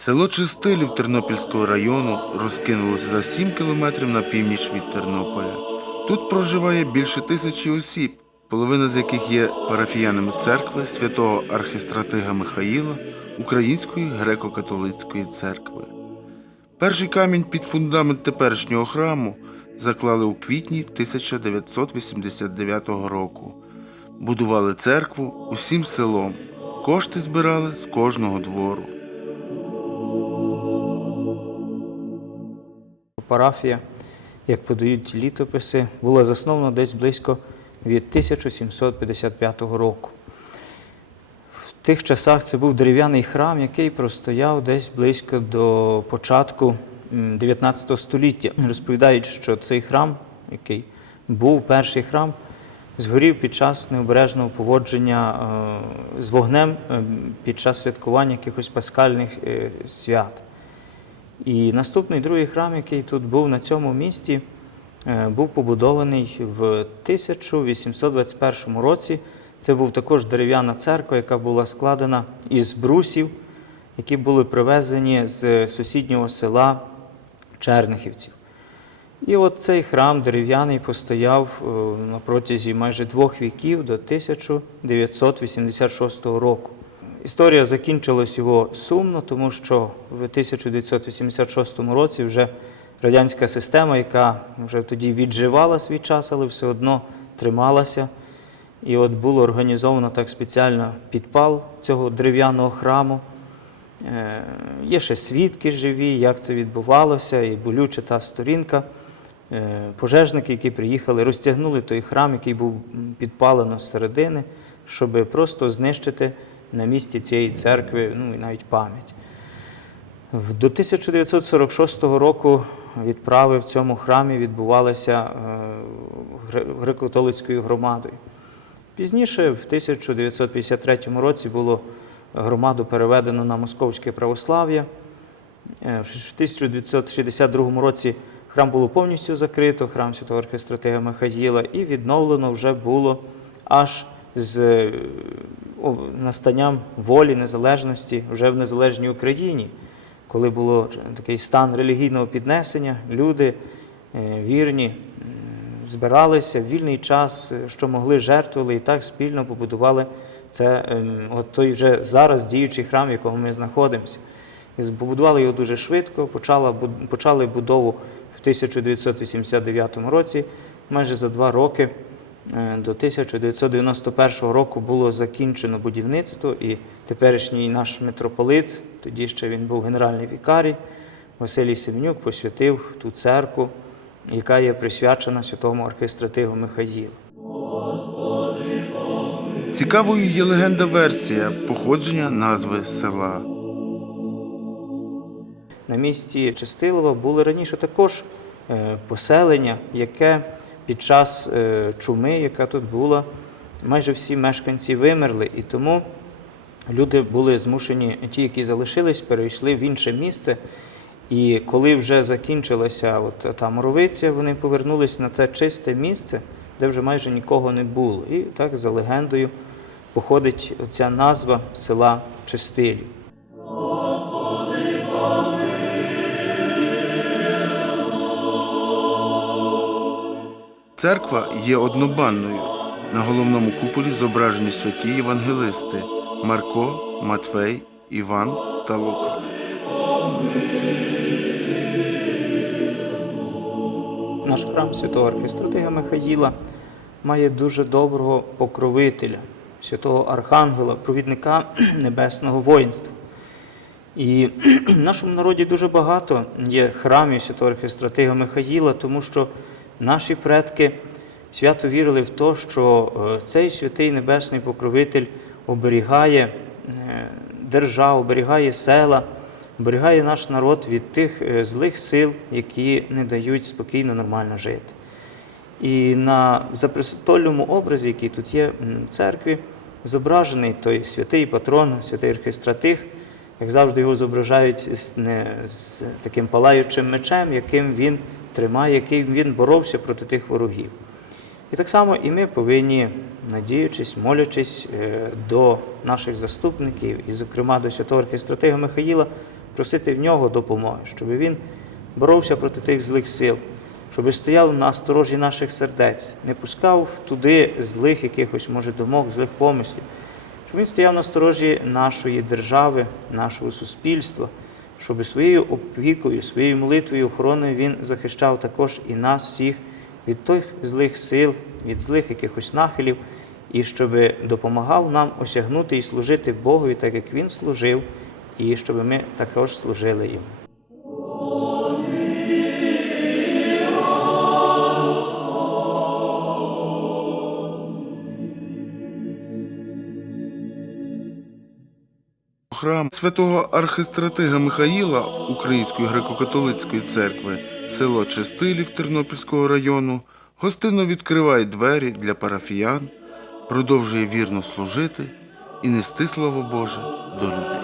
Село Чистилів Тернопільського району розкинулося за 7 кілометрів на північ від Тернополя. Тут проживає більше тисячі осіб, половина з яких є парафіянами церкви святого архистратига Михаїла Української греко-католицької церкви. Перший камінь під фундамент теперішнього храму заклали у квітні 1989 року. Будували церкву усім селом. Кошти збирали з кожного двору. Парафія, як подають літописи, була заснована десь близько від 1755 року. В тих часах це був дерев'яний храм, який простояв десь близько до початку 19 століття. Розповідають, що цей храм, який був перший храм, згорів під час необережного поводження е, з вогнем е, під час святкування якихось пасхальних е, свят. І наступний другий храм, який тут був на цьому місці, е, був побудований в 1821 році. Це був також дерев'яна церква, яка була складена із брусів, які були привезені з сусіднього села Чернихівців. І от цей храм дерев'яний постояв е, на майже двох віків до 1986 року. Історія закінчилась його сумно, тому що в 1986 році вже радянська система, яка вже тоді відживала свій час, але все одно трималася. І от було організовано так спеціально підпал цього дерев'яного храму. Е, Є ще свідки живі, як це відбувалося, і болюча та сторінка. Е, Пожежники, які приїхали, розтягнули той храм, який був підпалено з середини, щоб просто знищити на місці цієї церкви, ну і навіть пам'ять. До 1946 року відправи в цьому храмі відбувалися е, греко-католицькою громадою. Пізніше, в 1953 році, було громаду переведено на московське православ'я. Е, В 1962 році храм було повністю закрито, храм святого архистратига Михаїла, і відновлено вже було аж з е, настанням волі незалежності вже в незалежній Україні, коли було такий стан релігійного піднесення, люди е, вірні збиралися в вільний час, що могли жертвували, і так спільно побудували це ем, от той вже зараз діючий храм, в якому ми знаходимося. І побудували його дуже швидко, почала, почали будову в 1989 році. Майже за два роки до 1991 року було закінчено будівництво, і теперішній наш митрополит, тоді ще він був генеральний вікарій, Василій Семенюк посвятив ту церкву, яка є присвячена святому архистратигу Михаїлу. Цікавою є легенда версія походження назви села. На місці Чистилова були раніше також е, поселення, яке під час е, чуми, яка тут була, майже всі мешканці вимерли, і тому люди були змушені, ті, які залишились, перейшли в інше місце. І коли вже закінчилася от та моровиця, вони повернулись на те чисте місце, де вже майже нікого не було. І так за легендою походить оця назва села Чистилів. Церква є однобанною. На головному куполі зображені святі євангелисти Марко, Матвей, Іван та Лука. Наш храм святого архистратига Михаїла має дуже доброго покровителя, святого Архангела, провідника небесного воїнства. І в нашому народі дуже багато є храмів святого архистратига Михаїла, тому що наші предки свято вірили в те, що е, цей святий небесний покровитель оберігає е, державу, оберігає села, оберігає наш народ від тих е, злих сил, які не дають спокійно, нормально жити. І на запрестольному образі, який тут є в церкві, зображений той святий патрон, святий архистратиг, як завжди його зображають з, не, з таким палаючим мечем, яким він тримає, яким він боровся проти тих ворогів. І так само і ми повинні, надіючись, молячись е, до наших заступників, і, зокрема, до святого архистратига Михаїла, просити в нього допомоги, щоб він боровся проти тих злих сил, щоб стояв на сторожі наших сердець, не пускав туди злих якихось, може, думок, злих помислів, щоб він стояв на сторожі нашої держави, нашого суспільства, щоб своєю опікою, своєю молитвою, охороною він захищав також і нас всіх від тих злих сил, від злих якихось нахилів, і щоб допомагав нам осягнути і служити Богові, так як він служив, і щоб ми також служили йому. Храм святого архистратига Михаїла Української греко-католицької церкви, село Чистилів Тернопільського району, гостинно відкриває двері для парафіян, продовжує вірно служити і нести славу Боже до людей.